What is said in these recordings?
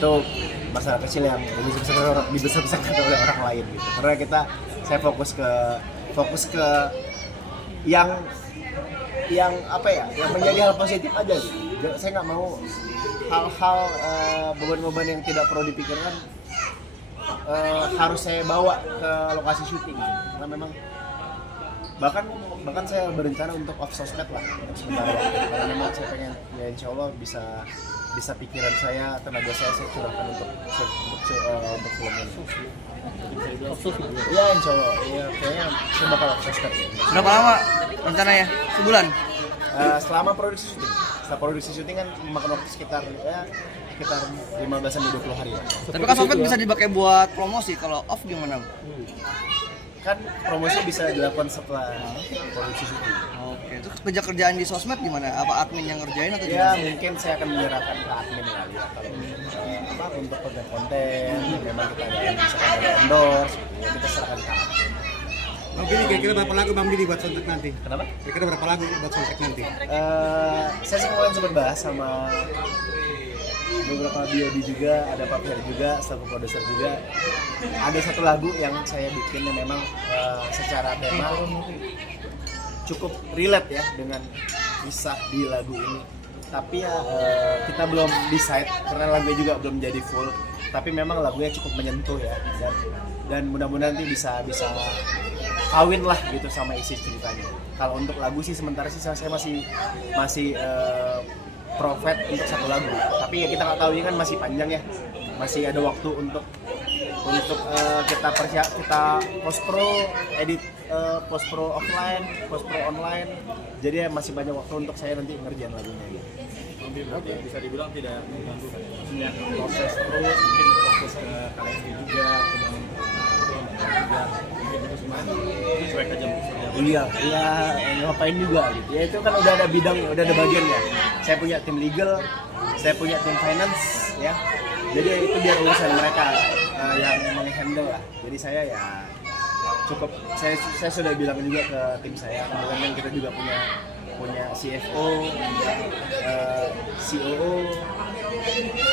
itu masalah kecil yang dibesar-besarkan oleh orang lain gitu. Karena saya fokus ke yang apa ya, yang menjadi hal positif aja gitu. Saya nggak mau hal-hal beban-beban yang tidak perlu dipikirkan harus saya bawa ke lokasi syuting gitu. Karena memang bahkan saya berencana untuk off sosmed lah untuk sementara waktu, karena memang saya pengen ya insya Allah bisa pikiran saya, tenaga saya curahkan untuk film ini. Ya insya Allah, ya kayaknya saya bakal off sosmed. Berapa lama rencananya? Sebulan? Selama produksi syuting kan memakan waktu sekitar 15-20 hari ya. Tapi kan sosmed bisa dipakai buat promosi, kalau off gimana? Kan promosi bisa dilakukan setelah produksi syuting. Oke, itu kerjaan di sosmed gimana? Apa admin yang ngerjain atau Ya gimana? mungkin saya akan menyerahkan ke admin kali ya, kalau untuk konten memang kita ada misalkan ada endorse gitu, ya kita serahkan ke admin. Bang Billy, kira-kira berapa lagu Bang Billy buat soundtrack nanti? Kenapa? Kira-kira berapa lagu buat soundtrack nanti? Saya sih kemarin sempat bahas sama beberapa BOD juga, ada Pak Ferry juga, selaku produser juga. Ada satu lagu yang saya bikin yang memang secara tema cukup relate ya dengan kisah di lagu ini. Tapi ya kita belum decide karena lagunya juga belum jadi full. Tapi memang lagunya cukup menyentuh ya, dan mudah-mudahan nanti bisa kawin lah gitu sama isi ceritanya. Kalau untuk lagu sih sementara sih saya masih profit untuk satu lagu. Tapi ya kita nggak tahu, ini kan masih panjang ya, masih ada waktu untuk kita post pro, edit post pro offline, post pro online. Jadi ya masih banyak waktu untuk saya nanti ngerjain lagunya gitu. Oke, bisa dibilang tidak mengganggu kan? Ya, proses terus, mungkin fokus ke KSD juga, ke Bang juga, mungkin itu semua sesuai ke jam kerja. Iya, ngapain juga gitu. Ya itu kan udah ada bidang, udah ada bagian ya. Saya punya tim legal, saya punya tim finance ya. Jadi itu biar urusan mereka yang menghandle lah. Jadi saya ya cukup, saya sudah bilang juga ke tim saya, kemudian kita juga punya CFO, COO,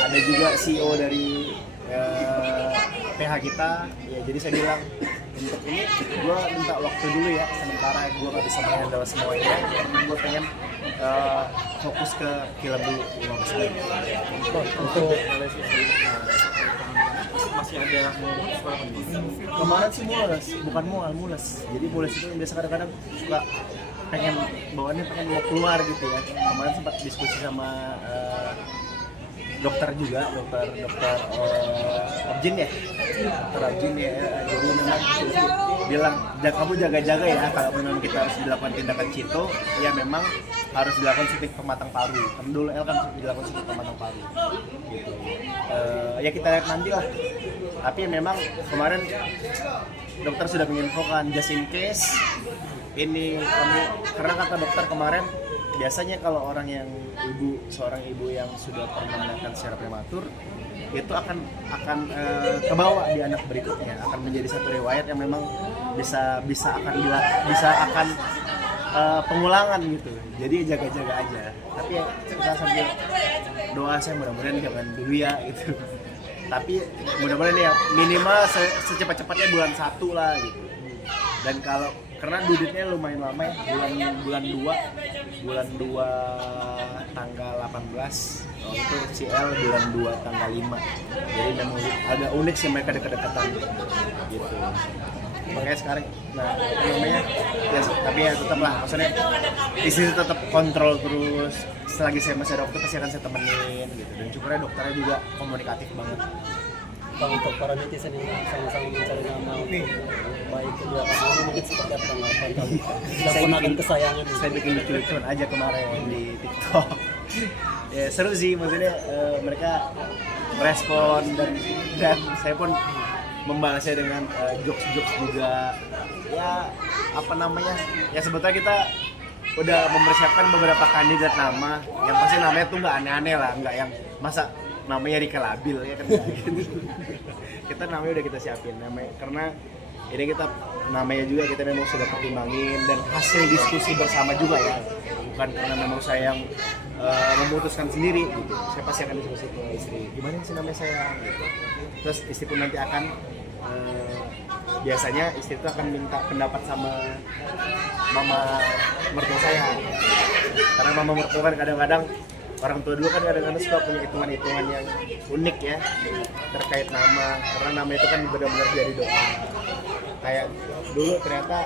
ada juga CEO dari PH kita. Ya jadi saya bilang untuk ini gue minta waktu dulu ya, sementara gue nggak bisa menghandle semuanya, karena gue pengen fokus ke film dulu 15 menit. Untuk masih ada Kemarin sih mules. Jadi mules itu yang biasa kadang-kadang suka pengen bawaannya mau keluar gitu ya. Kemarin sempat diskusi sama dokter Objin ya. Dokter Objin ya. Jadi memang bilang kamu jaga-jaga ya, kalau memang kita harus dilakukan tindakan cito, ya memang harus dilakukan suntik pematang paru. Kan dulu kan dilakukan suntik pematang paru. Gitu. Ya kita lihat nanti lah. Tapi memang kemarin dokter sudah menginfokan just in case ini kamu, karena kata dokter kemarin biasanya kalau orang yang seorang ibu yang sudah pernah melahirkan secara prematur itu akan kebawa di anak berikutnya, akan menjadi satu riwayat yang memang bisa akan pengulangan gitu. Jadi jaga-jaga aja. Tapi ya kita sambil doa, saya mudah-mudahan jangan dulu ya gitu. Tapi mudah-mudahan ya minimal secepat-cepatnya bulan 1 lah gitu. Dan kalau karena duduknya lumayan lama ya, bulan 2 tanggal 18, itu CL bulan 2 tanggal 5. Jadi memang agak unik sih mereka dekat-dekatan gitu. Makanya sekarang namanya ya, tapi ya tetap lah, maksudnya istri tetap kontrol terus. Selagi saya masih ada waktu pasti akan saya temenin gitu. Dan syukurnya dokternya juga komunikatif banget. Bang, untuk para netizen yang sama-sama mencari nama baik itu dia kamu mungkin seperti apa tanggapan kamu dan ponakan kesayangan? Saya bikin lucu-lucuan aja kemarin di TikTok. Ya seru sih, maksudnya mereka merespon dan saya pun membalasnya dengan jokes juga. Ya apa namanya? Ya sebetulnya kita udah mempersiapkan beberapa kandidat nama yang pasti namanya tuh nggak aneh-aneh lah, nggak yang masa namanya Rika Labil ya kan gitu. Kita namanya udah kita siapin namanya, karena ini kita namanya juga kita memang sudah pertimbangin dan hasil diskusi bersama juga ya, bukan karena memang saya yang memutuskan sendiri gitu. Saya pasti akan diskusi ke istri, gimana sih namanya saya gitu. Terus istri pun nanti akan biasanya istri itu akan minta pendapat sama mama mertua saya, karena mama mertua kan kadang-kadang orang tua dulu kan kadang-kadang suka punya hitungan-hitungan yang unik ya terkait nama, karena nama itu kan benar-benar jadi doa. Kayak dulu ternyata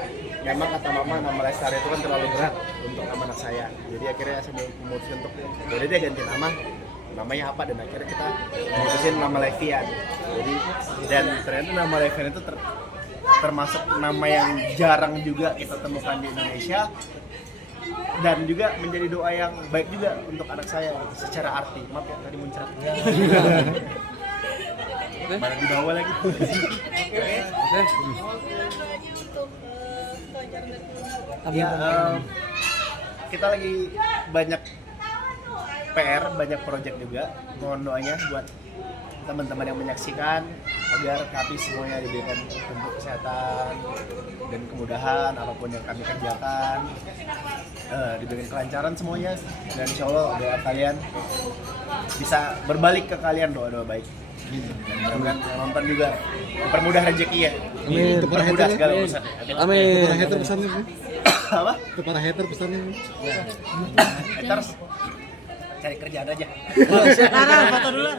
memang kata mama nama Lestari itu kan terlalu berat untuk nama anak saya, jadi akhirnya saya memutuskan untuk jadi dia ganti namanya apa, dan akhirnya kita memutusin nama Levian. Jadi dan ternyata nama Levian itu termasuk nama yang jarang juga kita temukan di Indonesia, dan juga menjadi doa yang baik juga untuk anak saya secara arti. Maaf ya tadi muncrat. Mana di bawah lagi. Ya, kita lagi banyak PR, banyak project juga. Mohon doanya buat teman-teman yang menyaksikan agar kami semuanya diberikan untuk kesehatan dan kemudahan apapun yang kami kerjakan, diberikan kelancaran semuanya, dan insya Allah doa kalian bisa berbalik ke kalian, doa-doa baik. Mudah-mudahan yang nonton juga mempermudah rezeki ya. Amin. Mempermudah segala urusan. Amin. Para hater pesannya. Apa? Itu para hater pesannya. Haters cari kerjaan aja. Foto dulu.